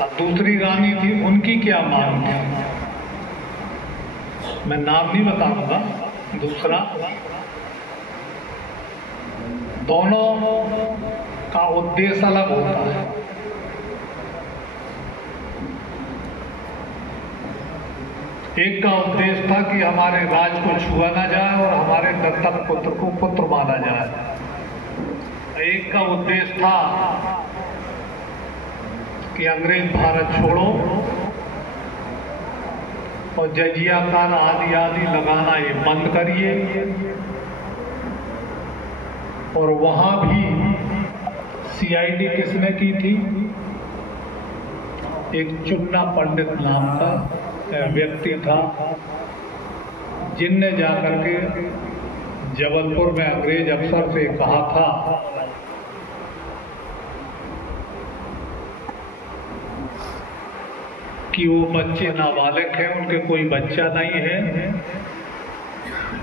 अब दूसरी रानी थी, उनकी क्या मांग थी, मैं नाम नहीं बताऊंगा। दूसरा, दोनों का उद्देश्य अलग होता है। एक का उद्देश्य था कि हमारे राज को छुआ ना जाए और हमारे दत्तक पुत्र को पुत्र माना जाए। एक का उद्देश्य था कि अंग्रेज भारत छोड़ो और जजिया कर आदि आदि लगाना ये बंद करिए। और वहां भी सीआईडी किसने की थी? एक चुन्ना पंडित नाम का व्यक्ति था, जिनने जाकर के जबलपुर में अंग्रेज अफसर से कहा था कि वो बच्चे नाबालिग हैं, उनके कोई बच्चा नहीं है,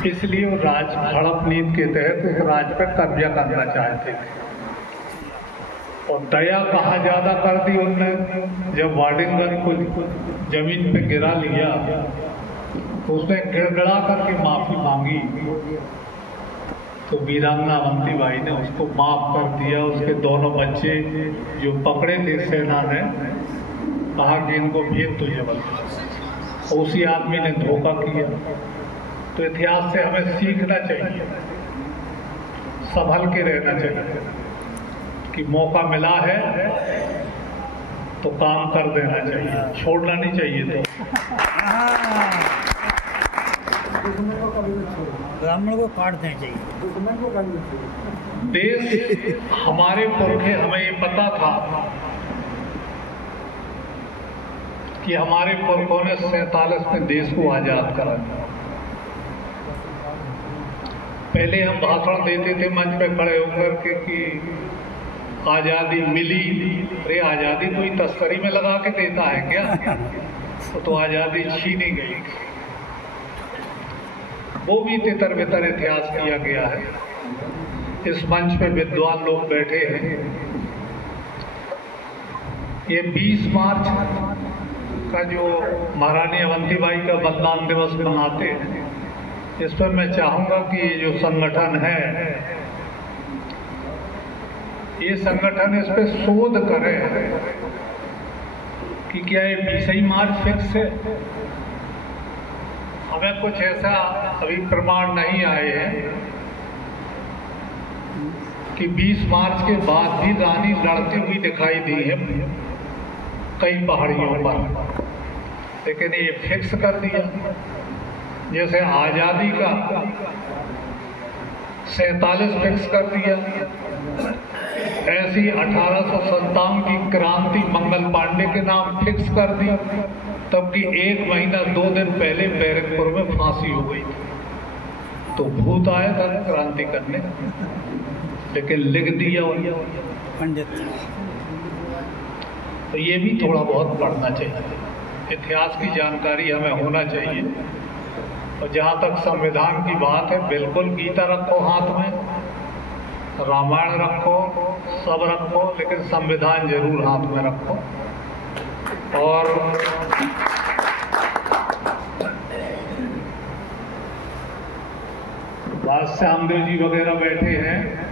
इसलिए वो राज हड़प नीति के तहत उस राज पर कब्जा करना चाहते थे। और दया कहाँ ज्यादा कर दी उनने, जब वाडिंगन को जमीन पे गिरा लिया तो उसने गिड़गिड़ा करके माफी मांगी, तो वीरांगना अवंतीबाई ने उसको माफ कर दिया। उसके दोनों बच्चे जो पकड़े थे सेना ने, कहा कि इनको भेज दो जबलपुर। उसी आदमी ने धोखा किया। तो इतिहास से हमें सीखना चाहिए, संभल के रहना चाहिए कि मौका मिला है तो काम कर देना चाहिए, छोड़ना नहीं चाहिए। तो ब्राह्मण को काट देना चाहिए। देश, हमारे पुरखे, हमें ये पता था कि हमारे पुरखों ने 47 में देश को आजाद करा। पहले हम भाषण देते थे मंच पे खड़े होकर के कि आजादी मिली। अरे आजादी कोई तस्करी में लगा के देता है क्या? तो आजादी छीनी गई। वो भी तितर बितर इतिहास किया गया है। इस मंच पे विद्वान लोग बैठे हैं। ये 20 मार्च का जो महारानी अवंतीबाई का बलिदान दिवस मनाते हैं, इस पर मैं चाहूंगा कि ये जो संगठन है, ये संगठन इस पे शोध करे कि क्या ये 20 मार्च फिक्स है। हमें कुछ ऐसा अभी प्रमाण नहीं आए हैं कि 20 मार्च के बाद भी रानी लड़ती हुई दिखाई दी है कई पहाड़ियों पर, लेकिन ये फिक्स कर दिया। जैसे आजादी का 47 फिक्स कर दिया, ऐसी 1857 की क्रांति मंगल पांडे के नाम फिक्स कर दी, तब की 1 महीना 2 दिन पहले बैरकपुर में फांसी हो गई। तो भूत आया था क्रांति करने, लेकिन लिख दिया पंडित। तो ये भी थोड़ा बहुत पढ़ना चाहिए, इतिहास की जानकारी हमें होना चाहिए। और जहाँ तक संविधान की बात है, बिल्कुल गीता रखो हाथ में, रामायण रखो, सब रखो, लेकिन संविधान जरूर हाथ में रखो। और श्यामदेव जी वगैरह बैठे हैं,